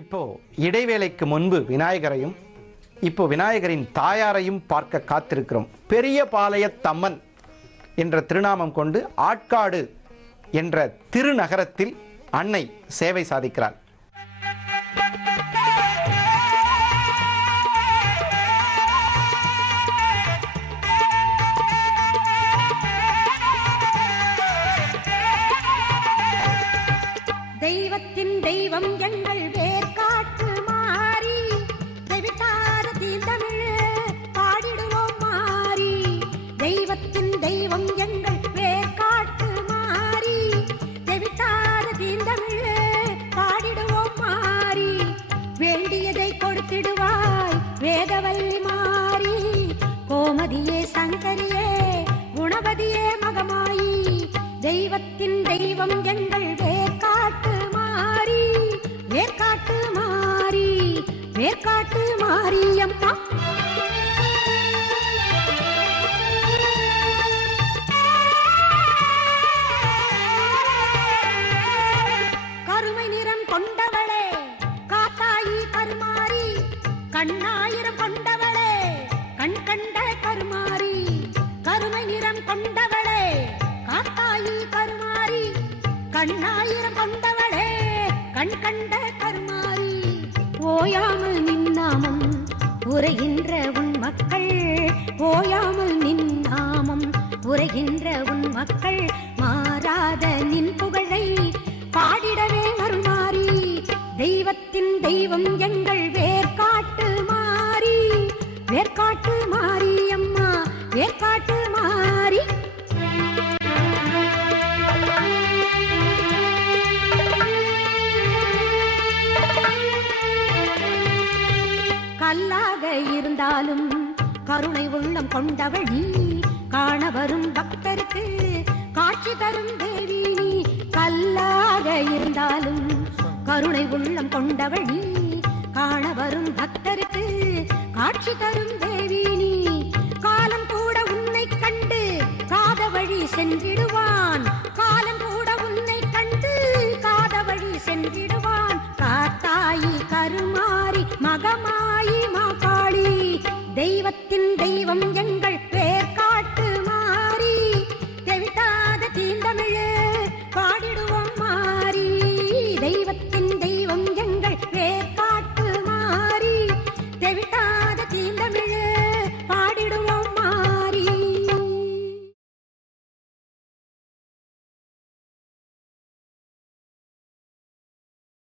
இப்போ இடைவேளைக்கு முன்பு விநாயகரையும் இப்போ விநாயகரின் தாயாரையும் பார்க்க காத்திருக்கிறோம். பெரிய பாளையத்தம்மன் என்ற திருநாமம் கொண்டு ஆட்காடு என்ற திருநகரத்தில் அன்னை சேவை சாதிக்கிறார். தெய்வத்தின் தெய்வம் எங்கள் வேர்காட்டு மாறி, தெவிட்டாத தீந்தமிழ் பாடிடுவோம் மாறி. தெய்வத்தின் தெய்வம் எங்கள் வேர்காட்டு மாறி, தெவிட்டாத தீந்தமிழ் பாடிடுவோம் மாறி. வேண்டியதை கொடுத்திடுவாய் வேதவல்லி மாறி, கோமதியே சங்கரியே குணவதியே மகமாயி. தெய்வத்தின் தெய்வம் எங்கள் வேர்காட்டு மாறி, வேர்காட்டு மாறி, வேர்காட்டு மாரியம்மா. கருமை நிறம் கொண்டவளே காத்தாயி கருமாரி, கண்ணாயிரம் கொண்டவளே கண் கண்ட கருமாரி. கருமை நிறம் கொண்டவளே காத்தாயி கருமாரி, கண்ணாயிரம் கொண்டவளே கண் கண்ட கருமாரி. ஓயாமல் நின்னாமம் உரைகின்ற உன் மக்கள், ஓயாமல் நின்னாமம் உரைகின்ற உன் மக்கள், மாறாத நின் புகழை பாடிடவே அருள்மாரி. தெய்வத்தின் தெய்வம் எங்கள் வேர்காட்டு மாறி, வேர்காட்டு மாரி அம்மா, வேர்காட்டு மாறி. கல்லாக இருந்தாலும் கருணை உள்ளம் கொண்டவள் நீ, காண வரும் பக்தருக்கு காட்சி தரும் தேவி நீ. கல்லாக இருந்தாலும் கருணை உள்ளம் கொண்டவள் நீ, காண வரும் பக்தருக்கு காட்சி தரும் தேவி நீ. காலம் கூட உன்னை கண்டு காத வழி சென்றிடுவான், காலம் கூட உன்னை கண்டு காத வழி சென்றிடுவான்.